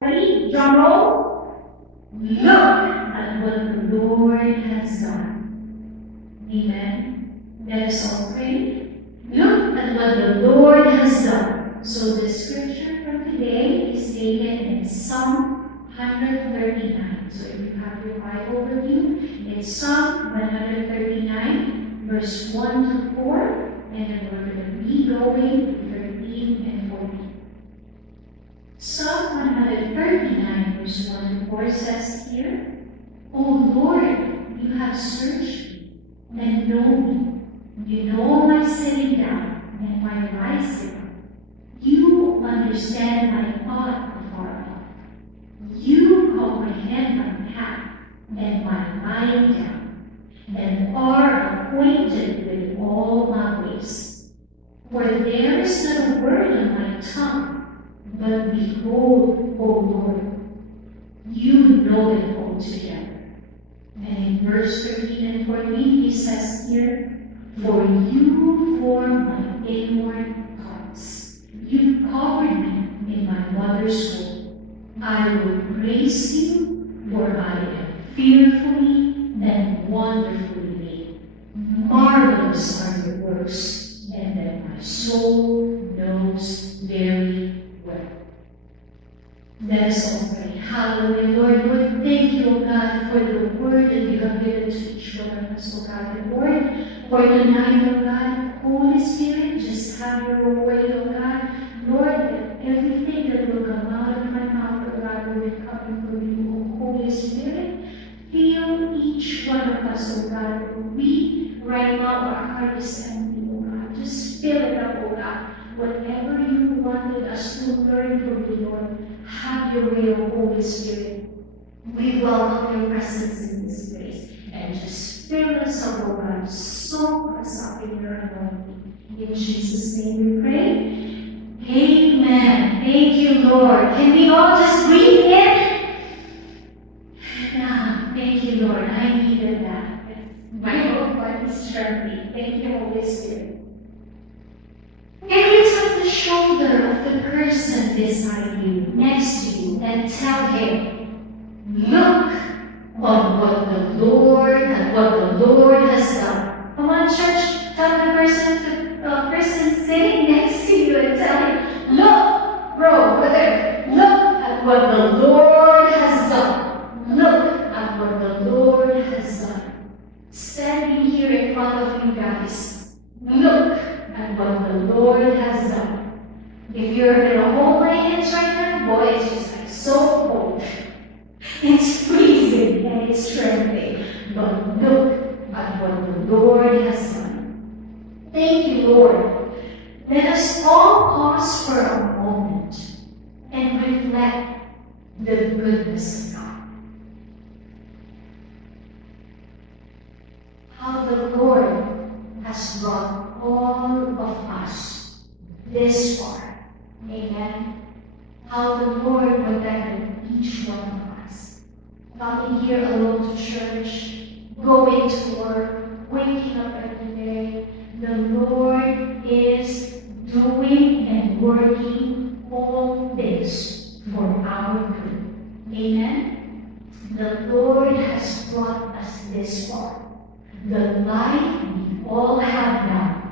Ready? Drum roll. Look at what the Lord has done. Amen. Let us all pray. Look at what the Lord has done. So the scripture for today is taken in Psalm 139. So if you have your Bible with you, it's Psalm 139, verse 1 to 4, and then we're going to be going to 13 and 14. Psalm 139, verse 1 to 4 says here, O Lord, you have searched me and know me. You know my sitting down and my rising up. You understand my thought afar off. You comprehend my path and my lying down, and are acquainted with all my ways. For there is not a word on my tongue, but behold, O Lord, you know it altogether. And in verse 13 and 14, he says here, for you formed my inward parts. You covered me in my mother's womb. I will praise you, for I am fearfully and wonderfully made. Marvelous are your works, and that my soul knows very well. Let us all pray. Hallelujah, Lord. Lord, thank you, O God, for the word that you have given to each one of us, O God. And Lord, for tonight, O God, Holy Spirit, just have your way, O God. Lord, that everything that will come out of my mouth, O God, will be coming from you, O Holy Spirit. Fill each one of us, O God. We, right now, our heart is empty, O God. Just fill it up, O God. Whatever you wanted us to learn from you, Lord, have your way, O Holy Spirit. We welcome your presence in this place. And just fill us up, O God. Soak us up in your anointing. In Jesus' name we pray. Amen. Thank you, Lord. Can we all just breathe in? Thank you, Lord. I needed that. My whole body is trembling. Thank you, Holy Spirit. Can you tap the shoulder of the person beside you, next to you, and tell him, look on what the Lord has done. Come on, church, tell the person sitting next to you and tell him, look, bro, look at what the Lord has done. Look at what the Lord has done. Standing here in front of you guys, look at what the Lord has done. If you're going to hold my hands right now, boy, it's just like so cold. It's freezing and it's trembling. But look at what the Lord has done. Thank you, Lord. Let us all pause for a moment and reflect the goodness of God. How the Lord has brought all of us this far. Amen. How the Lord protected each one of us. Coming here alone to church, going to work, waking up every day. The Lord is doing and working all this for our good. Amen. The Lord has brought us this far. The life we all have now,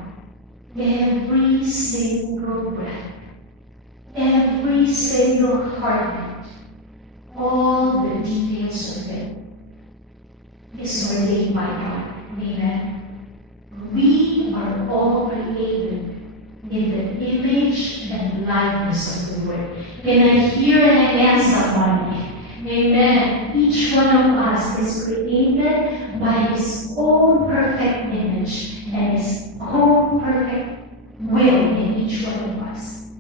every single breath, every single heartbeat, all the details of it is ordained by God. Amen. We are all created in the image and likeness of the Word. Can I hear an amen, somebody? Amen. Each one of us is created by His own perfect image and His own perfect will in each one of us.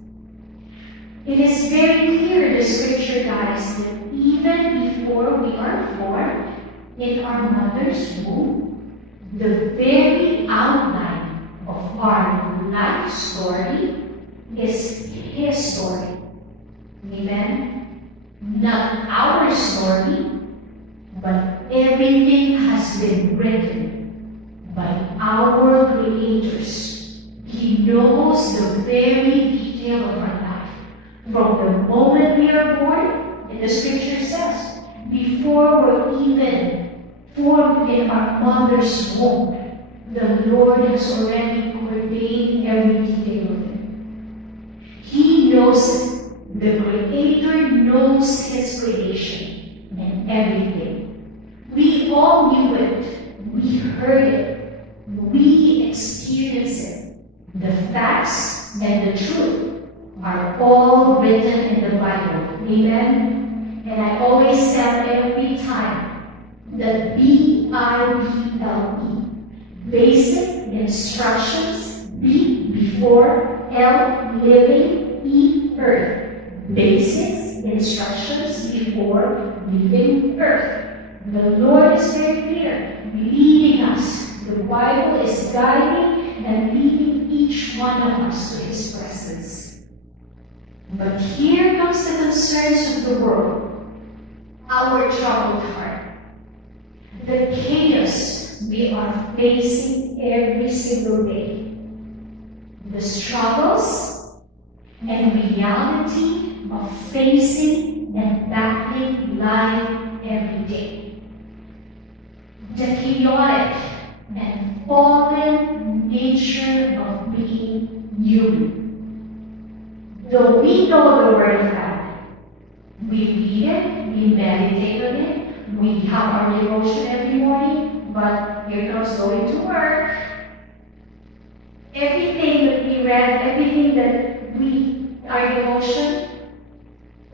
It is very clear in the scripture, guys, that even before we are formed in our mother's womb, the very outline of our life story is His story. Amen. Not our story, but everything has been written by our creators. He knows the very detail of our life. From the moment we are born And the scripture says, before we're even formed in our mother's womb, the Lord has already ordained every detail of it. He knows it. The Creator knows His creation and everything. We all knew it. We heard it. We experienced it. The facts and the truth are all written in the Bible. Amen? And I always tell every time that BIBLE, basic instructions, B before, L living, E earth. Basics, instructions before leaving earth. The Lord is very clear, leading us. The Bible is guiding and leading each one of us to His presence. But here comes the concerns of the world, our troubled heart, the chaos we are facing every single day, the struggles and reality of facing and battling life every day. The chaotic and fallen nature of being human. Though we know the Word of God, we read it, we meditate on it, we have our devotion every morning, but here comes going to work. Everything that we read, everything that our devotion,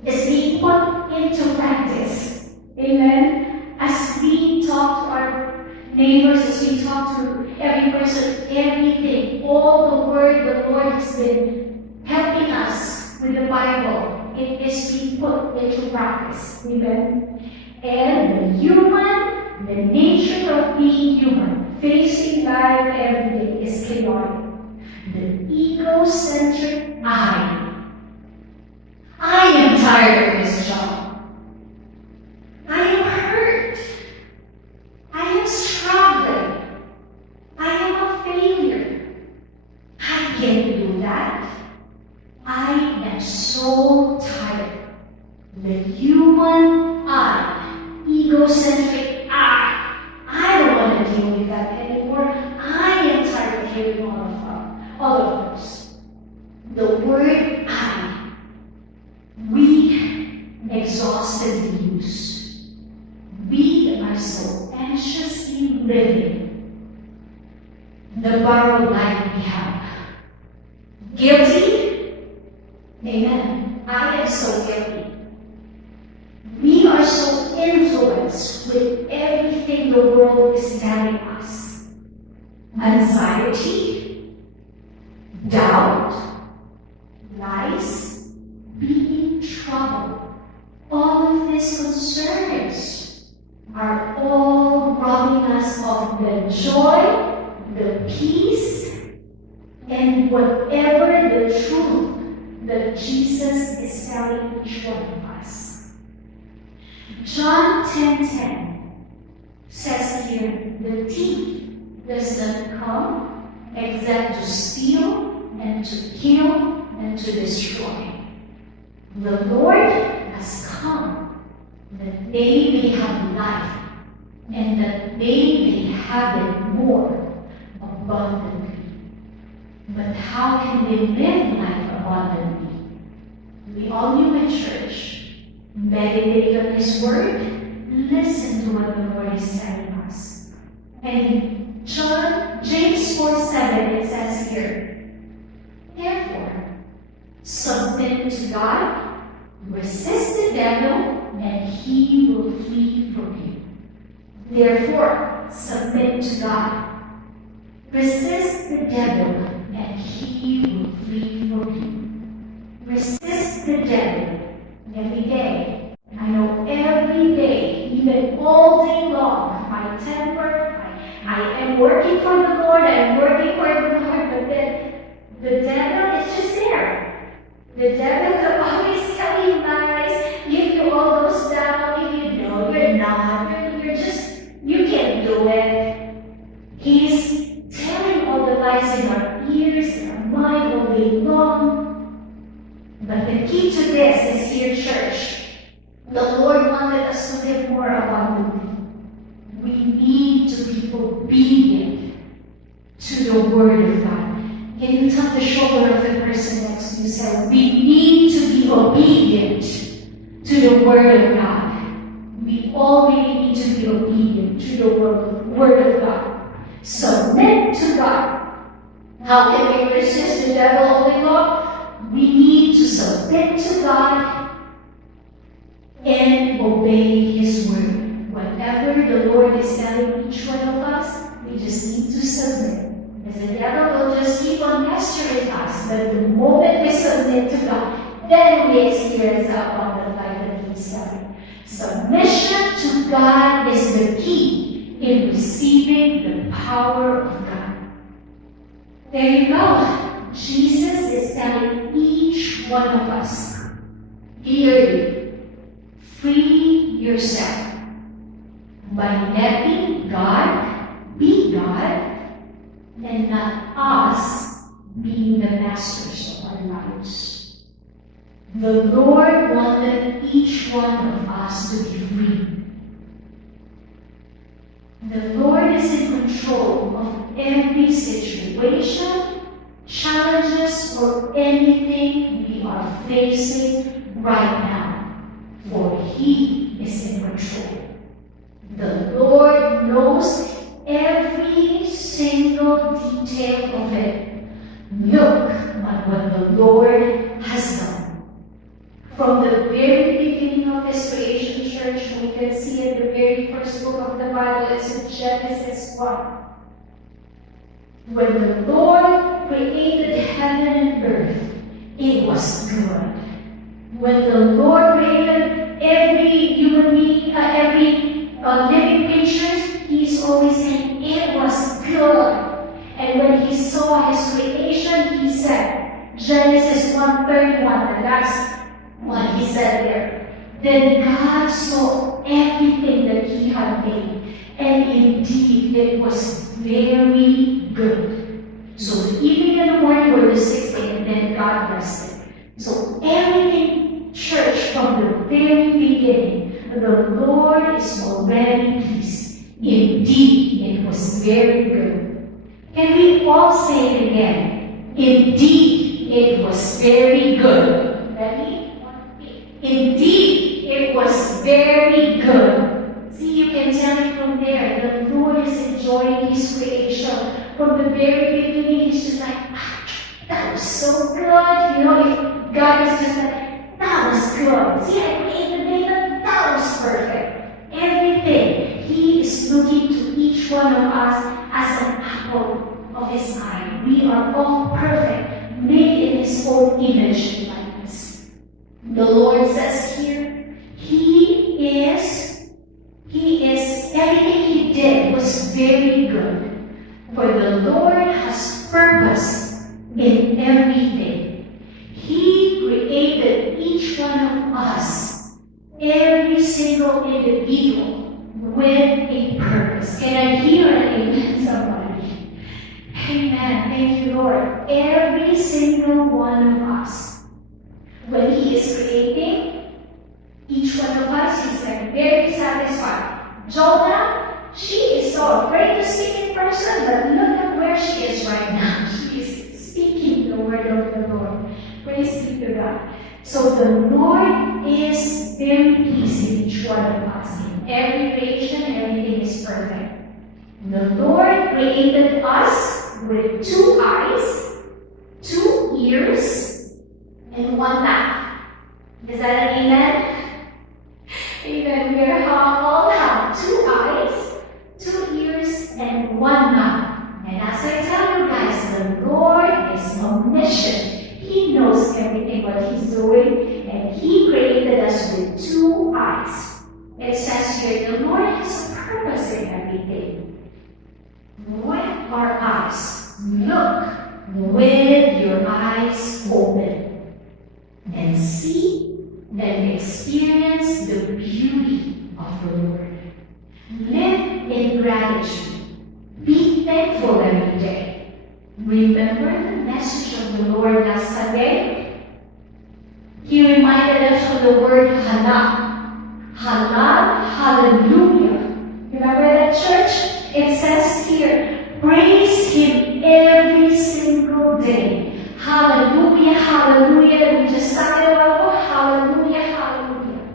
is being put into practice. Amen? As we talk to our neighbors, as we talk to every person, everything, all the word the Lord has been helping us with the Bible, it is being put into practice. Amen? And the nature of being human, facing life every day is chaotic. The egocentric I am tired of this job. I am hurt. I am struggling. I am a failure. I can't do that. I am so tired. The human egocentric I don't want to deal with that anymore. I am tired of hearing all of those. The word we exhaustedly use. We are so anxiously living the borrowed life we have. Guilty? Amen. I am so guilty. We are so influenced with everything the world is telling us. Anxiety, doubt, lies, being troubled. All of these concerns are all robbing us of the joy, the peace, and whatever the truth that Jesus is telling each one of us. John 10:10 says here, the thief does not come except to steal and to kill and to destroy. The Lord has come that they may have life and that they may have it more abundantly. But how can we live life abundantly? We all knew in church. Meditate on His Word. Listen to what the Lord is telling us. And James 4:7, it says here, therefore, submit to God, resist the devil, and he will flee from you. Therefore, submit to God. Resist the devil, and he will flee from you. Resist the devil every day. I know every day, even all day long, my temper, I am working for the Lord, I am working for the Lord, but then the devil is just there. The devil will always tell you lies, give you all those down, if you know you're not, you can't do it. He's telling all the lies in our ears, in our mind all day long. But the key to this is here, church. The Lord wanted us to live more abundantly. We need to be obedient to the Word of God. Can you tap the shoulder of the person next to you and say, we need to be obedient to the Word of God. We all really need to be obedient to the Word of God. Submit to God. How can we resist the devil all day long? We need to submit to God and obey His Word. Whatever the Lord is telling each one of us, we just need to submit. Because the devil will just keep on pestering us. But the moment we submit to God, then we experience that abundant life that He's telling. Submission to God is the key in receiving the power of God. There you go. Jesus is telling each one of us, clearly, free yourself by letting God be God and not us being the masters of our lives. The Lord wanted each one of us to be free. The Lord is in control of every situation, challenges, or anything we are facing right now, for He is in control. The Lord knows every single detail of it. Look at what the Lord has done. From the very beginning of His creation, church, we can see in the very first book of the Bible, it's in Genesis 1. When the Lord created heaven and earth, it was good. When the Lord created every human being, every living creature, He's always saying it was good. And when He saw His creation, He said, Genesis 1:31, the last one He said there, then God saw everything that He had made, and indeed it was very good. So the evening and the morning were the sixth day, and then God rested. So everything, church, from the very beginning, the Lord is already pleased. Indeed, it was very good. Can we all say it again? Indeed, it was very good. Ready? Indeed, it was very good. See, you can tell it from there. The Lord is enjoying His creation. From the very beginning, He's just like, that was so good. You know, if God is just like, that was good. See, I created David, that was perfect. Everything. He is looking to each one of us as an apple of His eye. We are all perfect, made in His own image and likeness. The Lord says here, He is, everything He did was very good. For the Lord has purpose in everything. He created each one of us, every single individual, with a purpose. Can I hear an amen, somebody? Amen. Thank you, Lord. Every single one of us, when He is creating each one of us, He's very satisfied. Jonah, she is so afraid to speak in person, but look at where she is right now. She is speaking the word of the Lord. Praise be to God. So the Lord is very pleased in each one of us. In every creation, everything is perfect. The Lord created us with 2 eyes, 2 ears, and 1 mouth. Is that an amen? Amen. We are all have 2 eyes, 2 ears, and 1 mouth. And as I tell you guys, the Lord is omniscient. He knows everything what He's doing, and He created us with 2 eyes. It says here, the Lord has a purpose in everything. With our eyes, look with your eyes open and see and experience the beauty of the Lord. Live in gratitude. Be thankful every day. Remember the message of the Lord last Sunday? He reminded us of the word Hana. Halal, hallelujah. Remember that, church? It says here, praise Him every single day. Hallelujah, hallelujah. We just sang it about, hallelujah, hallelujah.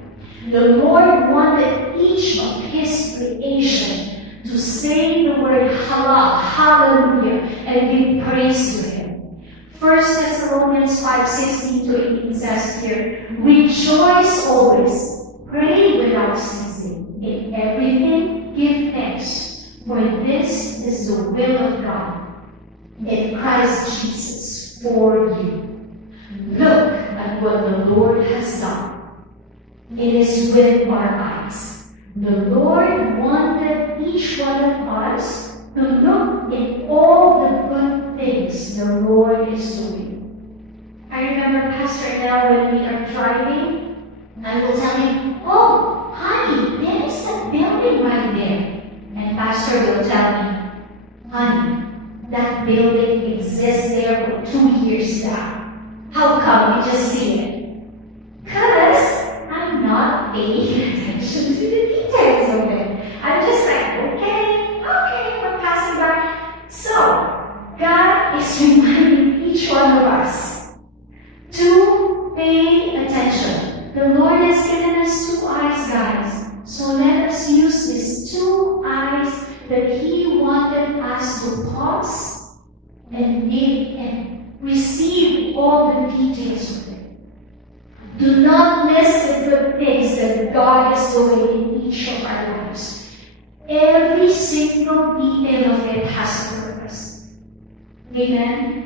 The Lord wanted each of His creation to say the word halal, hallelujah, and give praise to Him. 1 Thessalonians 5:16 to 18 says here, rejoice always, pray without ceasing. In everything, give thanks, for this is the will of God in Christ Jesus for you. Look at what the Lord has done. It is with our eyes. The Lord wanted each one of us to look at all the good things the Lord is doing. I remember Pastor Nell, when we are driving, I will tell him, oh, honey, there is a building right there. And Pastor will tell me, honey, that building exists there for 2 years now. How come we just see it? Because I'm not paying attention to the details of it. I'm just like, okay, we're passing by. So, God is reminding each one of us to pay attention. The Lord has given us 2 eyes, guys. So let us use these 2 eyes that He wanted us to pause and name and receive all the details of it. Do not miss the good things that God is doing in each of our lives. Every single detail of it has a purpose. Amen?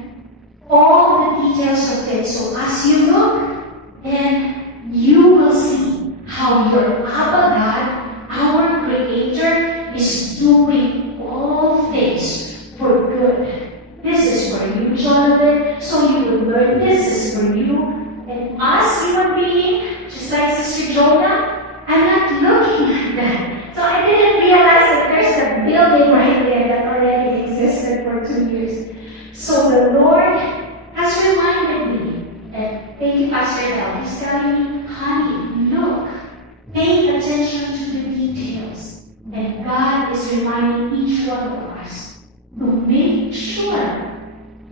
All the details of it. So as you look, and you will see how your Abba God, our Creator, is doing all things for good. This is for you, Jonathan, so you will learn this is for you. And us human being, just like Sister Jonah, I'm not looking at that. So I didn't realize that there's a building right there that already existed for 2 years. So the Lord has reminded me, and thank you, Pastor Nell, He's telling me, honey, look, pay attention to the details. And God is reminding each one of us to make sure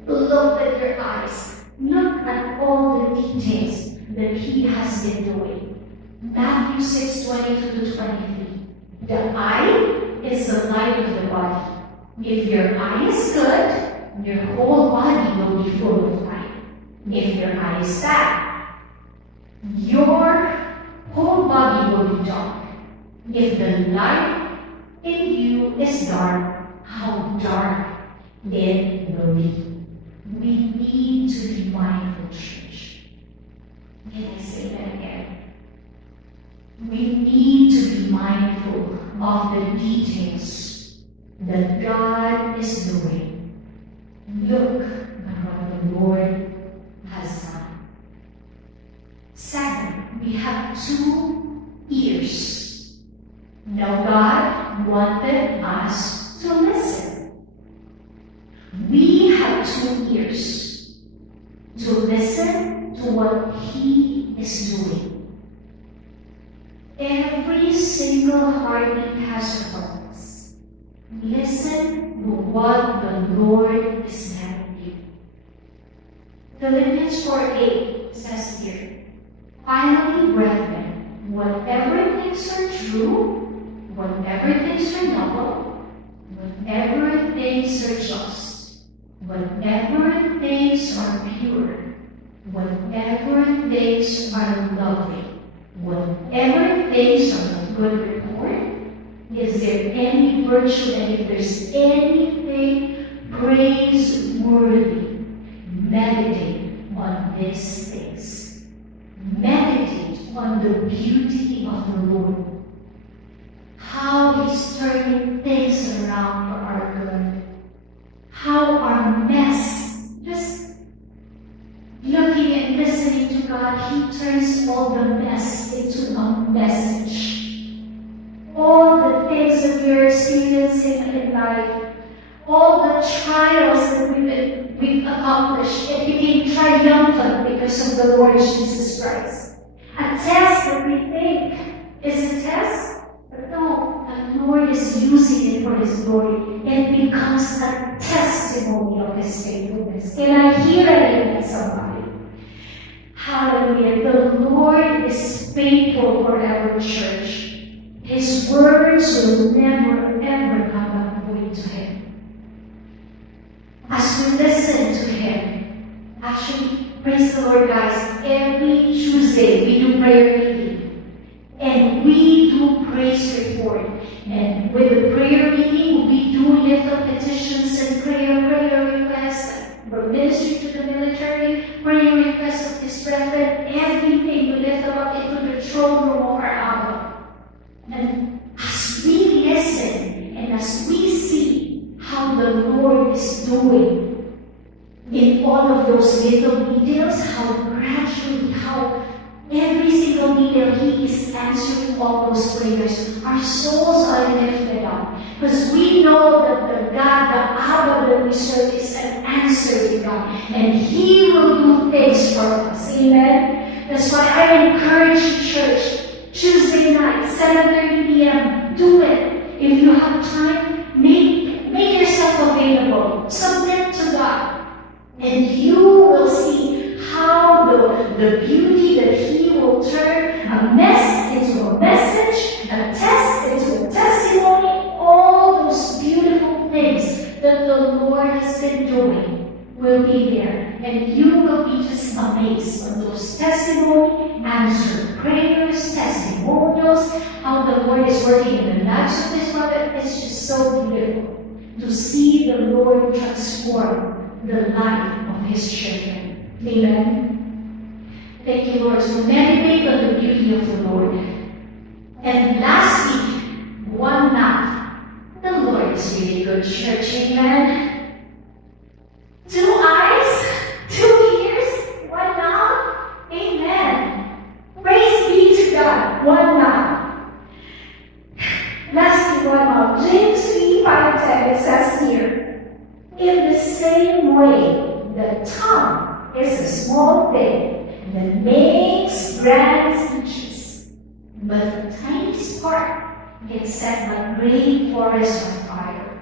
to look at your eyes. Look at all the details that He has been doing. Matthew 6:22-23. The eye is the light of the body. If your eye is good, your whole body will be full of light. If your eye is bad, your whole body will be dark. If the light in you is dark, how dark it will be. We need to be mindful, church. Can I say that again? We need to be mindful of the details that God is doing. Look at what the Lord has done. Second, we have 2 ears. Now God wanted us to listen. We have 2 ears to listen to what He is doing. Every single heartbeat has a purpose. Listen to what the Lord is telling you. Philippians 4:8 says here, finally, brethren, whatever things are true, whatever things are noble, whatever things are just, whatever things are pure, whatever things are lovely, whatever things are of good report, is there any virtue, and if there's anything praiseworthy, meditate on these things. Meditate on the beauty of the Lord. How He's turning things around for our good. How our mess, just looking and listening to God, He turns all the mess into a message. All the things that we're experiencing in life, all the trials that we've accomplished, it became triumphant because of the Lord Jesus Christ. A test that we think is a Lord is using it for His glory, it becomes a testimony of His faithfulness. Can I hear it in somebody? Hallelujah. The Lord is faithful forever, church. His words will never, ever come back void to Him. As we listen to Him, actually, praise the Lord, guys, every Tuesday we do prayer meeting. And we do praise report. And with the prayer meeting, we do lift up petitions and prayer requests. For ministry to the military, prayer requests of this brethren, everything we lift up into the throne room of our Abba. And as we listen and as we see how the Lord is doing in all of those little details, how gradually, how every single detail He is answering all those prayers, our souls are lifted up. Because we know that the God, the Abba that we serve, is an answering God. And He will do things for us. Amen? That's why I encourage you, church, Tuesday night, 7:30 p.m., do it. If you have time, make yourself available. Submit to God. And you will see how the beauty that He will turn a mess into a message, a test into a testimony, all those beautiful things that the Lord has been doing will be there. And you will be just amazed on those testimony, answered prayers, testimonials, how the Lord is working in the lives of His mother. It's just so beautiful to see the Lord transform the life of His children. Amen. Thank you, Lord. So meditate on the beauty of the Lord. And lastly, one night. The Lord is really good, church. Amen. 2 eyes, 2 ears, 1 mouth. Amen. Praise be to God. 1 mouth. Lastly, 1 mouth. James 3:5-10, it says here, in the same way, the tongue is a small thing that makes grand speeches, but the tiniest part can set a great forest on fire.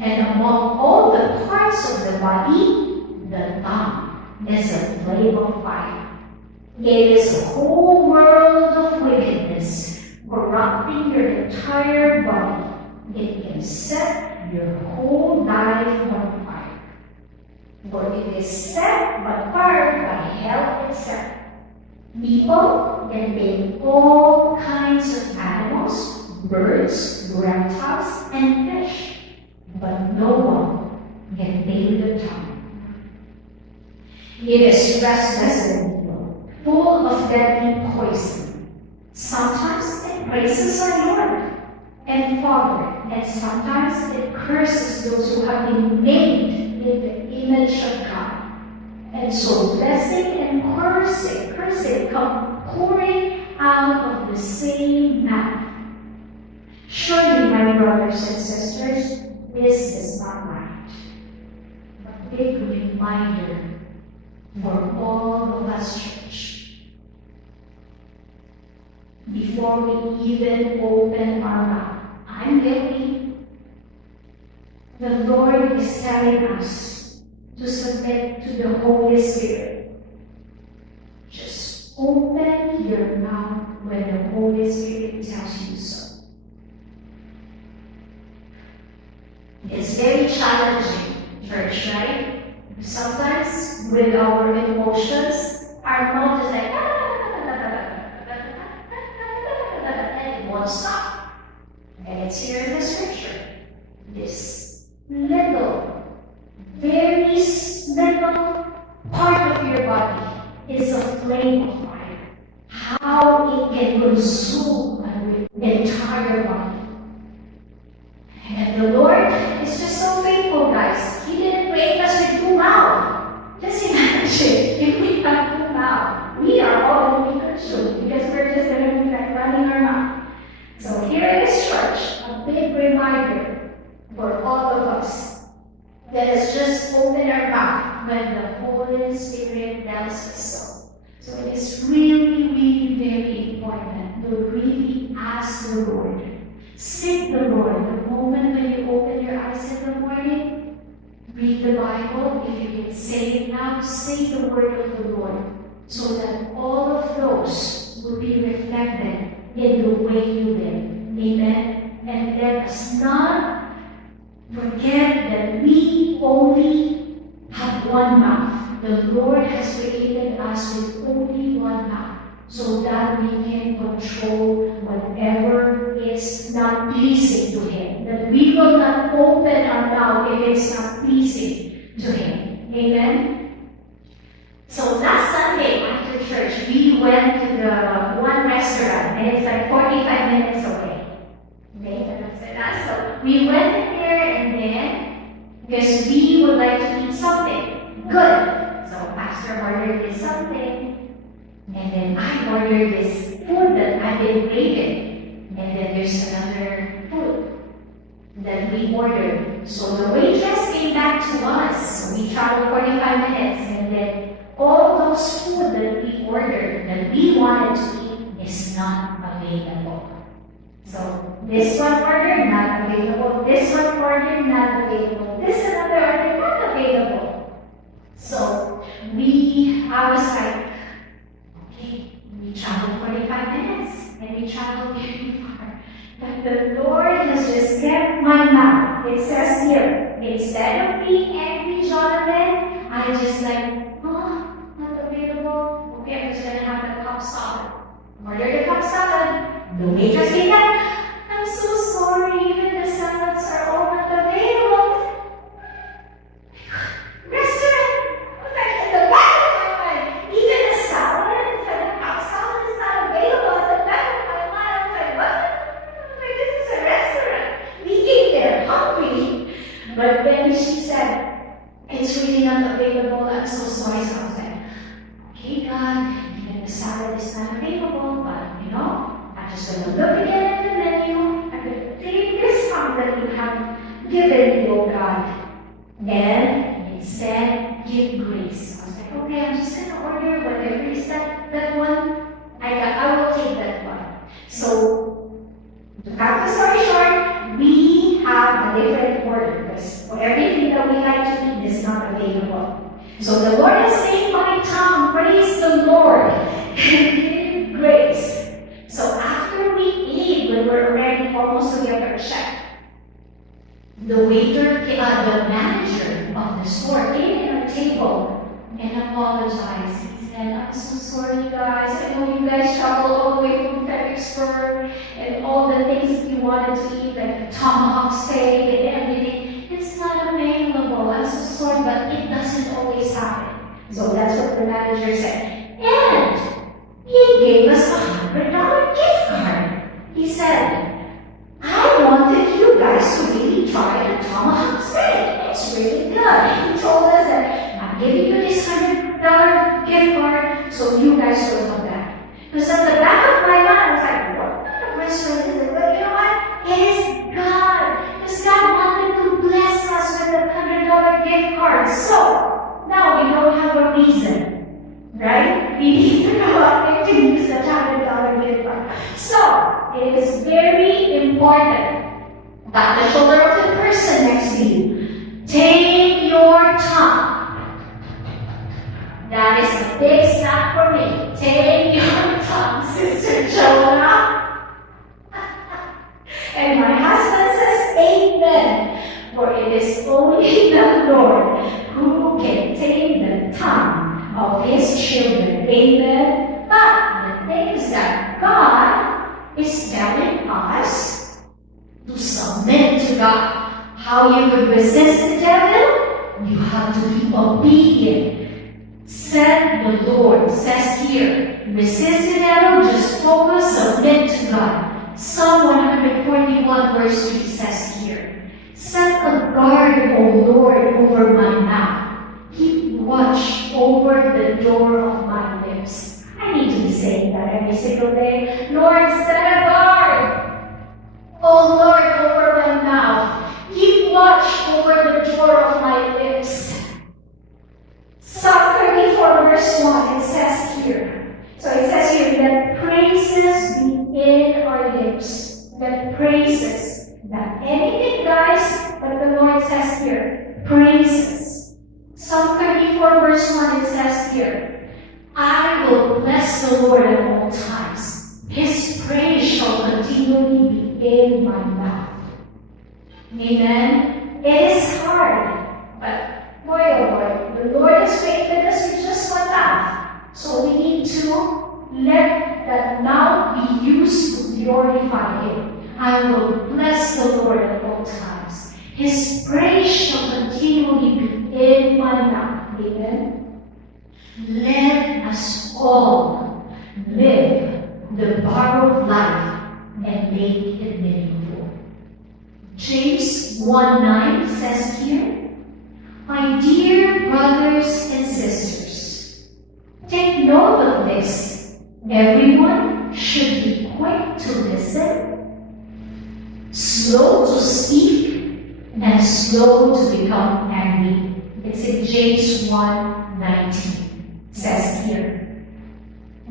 And among all the parts of the body, the tongue is a flame of fire. It is a whole world of wickedness, corrupting your entire body. It can set your whole life on fire. For it is set but fired by hell itself. People can name all kinds of animals, birds, reptiles, and fish, but no one can tame the tongue. It is restless and evil, full of deadly poison. Sometimes it praises our Lord and Father, and sometimes it curses those who have been made in the image of God. And so blessing and cursing come pouring out of the same mouth. Surely, my brothers and sisters, this is not right. A big reminder for all of us, church. Before we even open our mouth, I'm guilty. The Lord is telling us to submit to the Holy Spirit. Just open your mouth when the Holy Spirit tells you so. It's very challenging, church, right? Sometimes with our emotions, our mouth is like, and it won't stop. And it's here in the scripture. This little, very little part of your body is a flame of fire. How it can consume an entire body. And the Lord is just so faithful, guys. He didn't make us with 2 mouths. Just imagine if we have 2 mouths. We are all going to be consumed because we're just going to be like running our mouth. So here in this church, a big reminder for all of us. Let us just open our mouth when the Holy Spirit tells us so. So it is really, really very important to really ask the Lord. Seek the Lord. The moment when you open your eyes in the morning, read the Bible. If you can say it now, say the word of the Lord, so that all of those will be reflected in the way you live. Amen? And let us not forget that we only have one mouth. The Lord has created us with only one mouth, so that we can control whatever is not pleasing to Him. That we will not open our mouth if it's not pleasing to Him. Amen? So last Sunday after church, we went to the one restaurant, and it's like 45 minutes away. Okay, so we went in there, and then, because we would like to eat something good. So Pastor ordered this something, and then I ordered this food that I've been craving. And then there's another food that we ordered. So the waitress came back to us. So we traveled 45 minutes, and then all those food that we ordered, that we wanted to eat, is not available. So this one ordered, not available. This one ordered, not available. This another order, not available. So I was like, okay, we traveled 45 minutes, and we traveled very far. But the Lord has just kept my mouth. It says here, instead of being angry, Jonathan, I just like, oh, not available. Okay, I'm just gonna have the cup salad. Order the cup salad. The waitress came back. I'm so sorry, even the salads are all not available. Restaurant! I was like, in the back of my mind, even the salad, the cup salad is not available. At the back of my mind, I was like, what? I was like, this is a restaurant. We came there hungry. But when she said, it's really not available, I'm so sorry. So I was like, okay, God, even the salad is not available, but I'm just going to look again at the menu. I'm going to take this one that you have given me, oh God. And instead, give grace. I was like, okay, I'm just going to order whatever is that one. I will take that one. So, to cut the story short, we have a different order because for everything that we like to eat is not available. So the Lord is saying, my tongue, praise the Lord. Give grace. So after we eat, we were already almost to get our check. The manager of the store came in our table and apologized. He said, I'm so sorry guys, I know you guys traveled all the way from Fredericksburg and all the things you wanted to eat, like the tomahawk steak and everything. It's not available. I'm so sorry, but it doesn't always happen. So that's what the manager said. And he gave us $100 gift card. He said, I wanted you guys to really try the tomahawk steak. It's really good. He told us that I'm giving you this $100 gift card so you guys will come back. Because at the back of my mind, I was like, what kind of restaurant is it? But you know what? It is God. Because God wanted to bless us with a $100 gift card. So now we don't have a reason. Right? We need to know how to use the $100 gift card. So, it is very important that the shoulder of the person next to you. Take your tongue. That is a big snap for me. Take your tongue, Sister Jonah. And my husband says, amen. For it is only the Lord who can tame the tongue of His children. Amen. But the thing is that God is telling us to submit to God. How you would resist the devil? You have to be obedient. Said the Lord, says here, resist the devil, just focus, submit to God. Psalm 141 verse 3 says here, set a guard, O Lord, over my mouth. Keep watch over the door of my lips. I need to be saying that every single day. Lord, set a guard, O Lord, over my mouth. Keep watch over the door of my lips. Psalm 34 verse 1, it says here. So it says here, let praises be in our lips. that praises. Not anything, guys, but the Lord says here, praises. Psalm 34 verse 1, it says here, I will bless the Lord at all times. His praise shall continually be in my mouth. Amen. It is hard, but boy, oh boy, the Lord has created us with just one mouth. So we need to let that mouth be used to glorify Him. I will bless the Lord at all times. His praise shall continually be in my mouth. Amen. Let us all live the borrowed life and make it meaningful. James 1:9 says here, my dear brothers and sisters, take note of this. Everyone should be quick to listen, slow to speak, and slow to become angry. It's in James 1:19. Says here,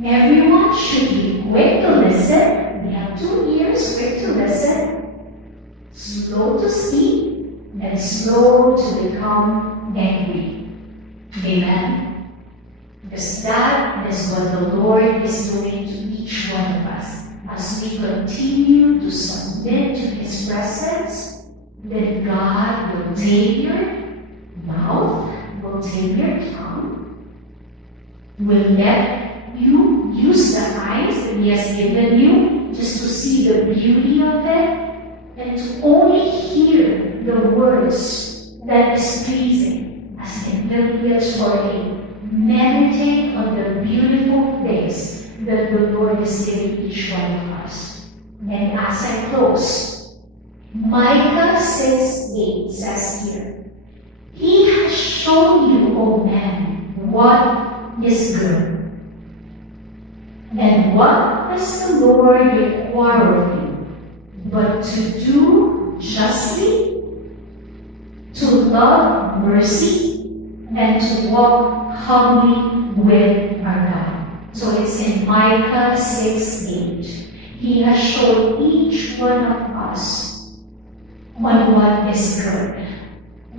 everyone should be quick to listen. We have 2 ears, quick to listen, slow to speak, and slow to become angry. Amen. Because that is what the Lord is doing to each one of us. As we continue to submit to His presence, then God will take your mouth, will take your tongue, will let you use the eyes that He has given you just to see the beauty of it, and to only hear the words that is pleasing, as in Philippians 4:8. Meditate on the beautiful things that the Lord is giving each one of us. And as I close, Micah 6:8 says here, He has shown you, O man, what is good. And what does the Lord require of you? But to do justly, to love mercy, and to walk humbly with our God. So it's in Micah 6:8. He has shown each one of us on what is good.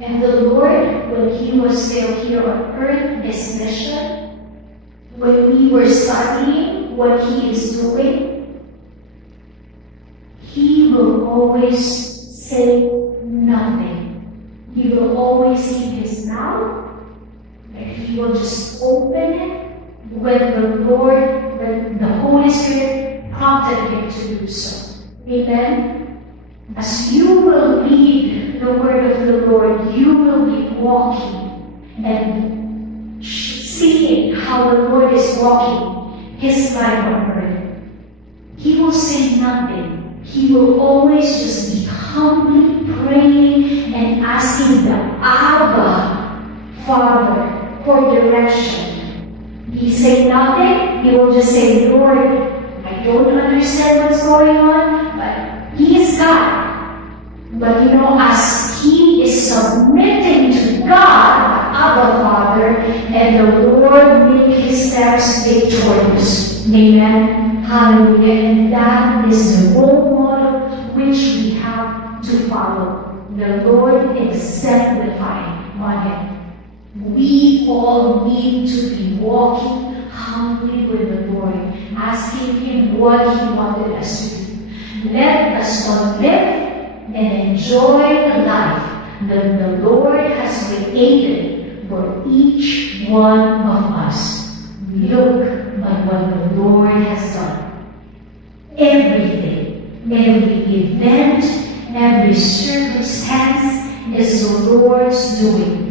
And the Lord, when He was still here on earth, His mission, when we were studying what He is doing, He will always say nothing. He will always keep His mouth, and He will just open it when the Holy Spirit prompted Him to do so. Amen. As you will read the word of the Lord, you will be walking and seeing how the Lord is walking His life on earth. He will say nothing. He will always just be humbly praying and asking the Abba Father for direction. He say nothing. He will just say, Lord, I don't understand what's going on, but He is God. But as he is submitting to God, Abba Father, and the Lord make his steps victorious. Amen. Hallelujah. And that is the role model which we have to follow. The Lord exemplifying on it. We all need to be walking humbly with the Lord, asking Him what He wanted us to do. Let us not live and enjoy the life that the Lord has created for each one of us. Look at what the Lord has done. Everything, every event, every circumstance is the Lord's doing.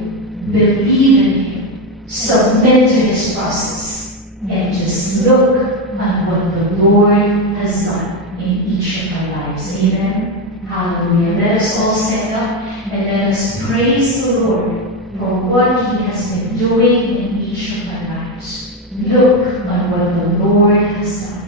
Believe in Him, submit to His process, and just look at what the Lord has done in each of our lives. Amen. Hallelujah. Let us all stand up and let us praise the Lord for what He has been doing in each of our lives. Look at what the Lord has done.